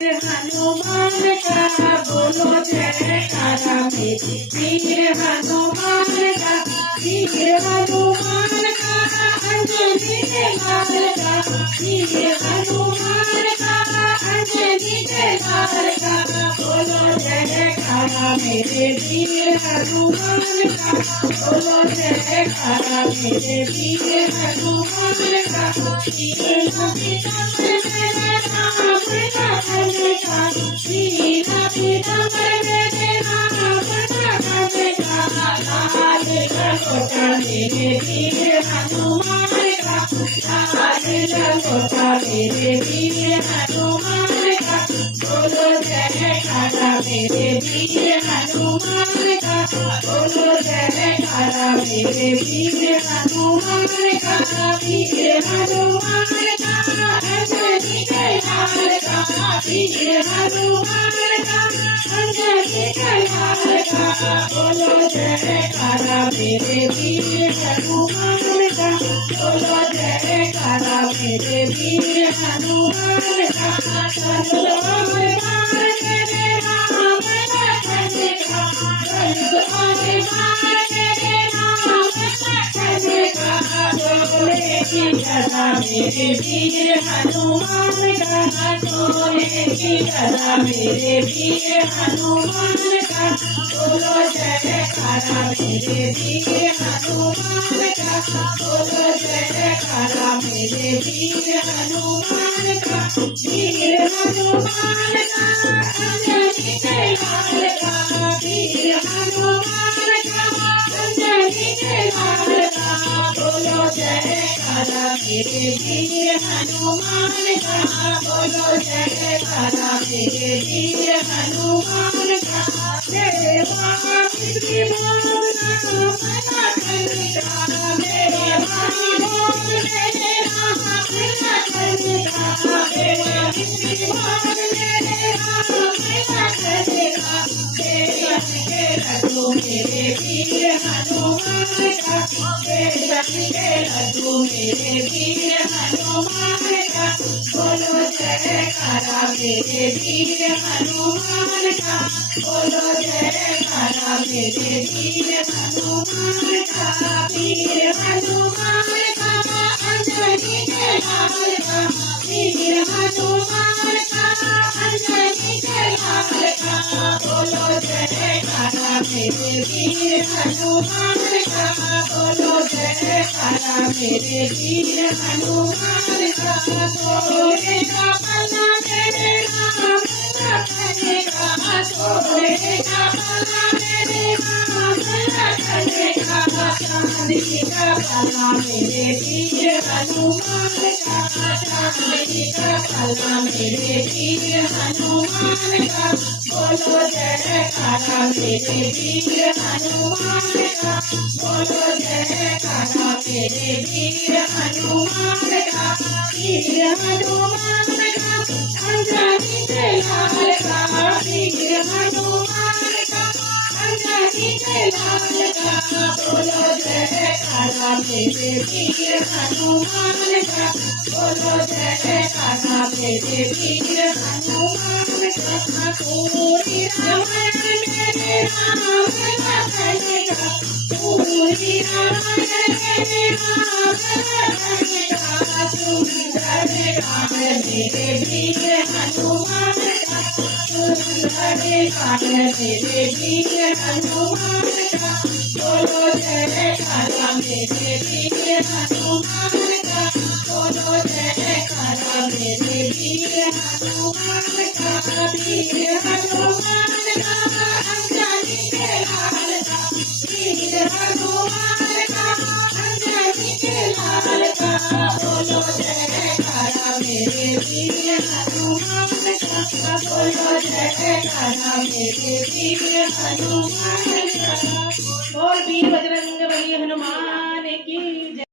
हनुमान का बोलो जयकारा मेरे वीर हनुमान का, वीर हनुमान का अंजनी के लाल का, वीर हनुमान का अंजनी के लाल का, बोलो जयकारा मेरे वीर हनुमान का, बोलो जयकारा मेरे वीर हनुमान का। मेरे वीर हनुमान का, मेरे वीर हनुमान का, बोलो जयकारा मेरे वीर हनुमान का, बोलो जयकारा मेरे वीर हनुमान का, वीर हनुमान का अंजनी के लाल का, वीर हनुमान का अंजनी के लाल का, बोलो जयकारा मेरे वीर हनुमान का, बोलो जयकारा मेरे वीर हनुमान का। तलवार मार तेरे नाम लखन का, तलवार मार तेरे नाम लखन का, सोने की गदा मेरे वीर हनुमान का, सोने की गदा मेरे वीर हनुमान का, बोलो जयकारा मेरे वीर हनुमान का, बोलो जयकारा मेरे वीर हनुमान का, वीर हनुमान का अंजनी के लाल का, वीर हनुमान का अंजनी के लाल का, बोलो जयकारा मेरे वीर हनुमान का, बोलो जयकारा मेरे वीर हनुमान का। मेरे भाई बोल मेरे भाई बोल मेरे राम लखन का, मेरे बोल मेरे राम लखन का, के लड्डू मेरे वीर हनुमान का, के लड्डू मेरे वीर हनुमान का, बोलो जयकारा मेरे वीर हनुमान का, बोलो जयकारा मेरे वीर हनुमान का, वीर हनुमान का अंजनी के लाल का, वीर हनुमान का अंजनी के लाल का, बोलो जयकारा मेरे वीर हनुमान का, बोलो जयकारा मेरे वीर हनुमान का। सोने का पन्ना मेरे राम लखन का, सोने का पन्ना मेरे राम लखन का, चांदी का पन्ना मेरे वीर हनुमान का, चांदी का पन्ना मेरे वीर हनुमान का, बोलो जयकारा मेरे वीर हनुमान का, बोलो जयकारा मेरे वीर हनुमान का, वीर हनुमान का अंजनी के लाल का, वीर हनुमान का अंजनी के लाल का, बोलो जयकारा मेरे वीर हनुमान का, बोलो जयकारा मेरे वीर हनुमान का। पूरी रामायण मेरे राम लखन का, पूरी रामायण मेरे राम लखन का, सुंदर गान मेरे वीर हनुमान का, सुंदर गान मेरे वीर हनुमान का, बोलो जयकारा मेरे वीर हनुमान का, बोलो जयकारा मेरे वीर हनुमान का, वीर हनुमान का अंजनी के लाल का, वीर हनुमान का अंजनी के लाल का, बोलो जयकारा मेरे वीर हनुमान का, बोलो जयकारा मेरे वीर हनुमान का। और वीर बजरंग बली हनुमान की जय।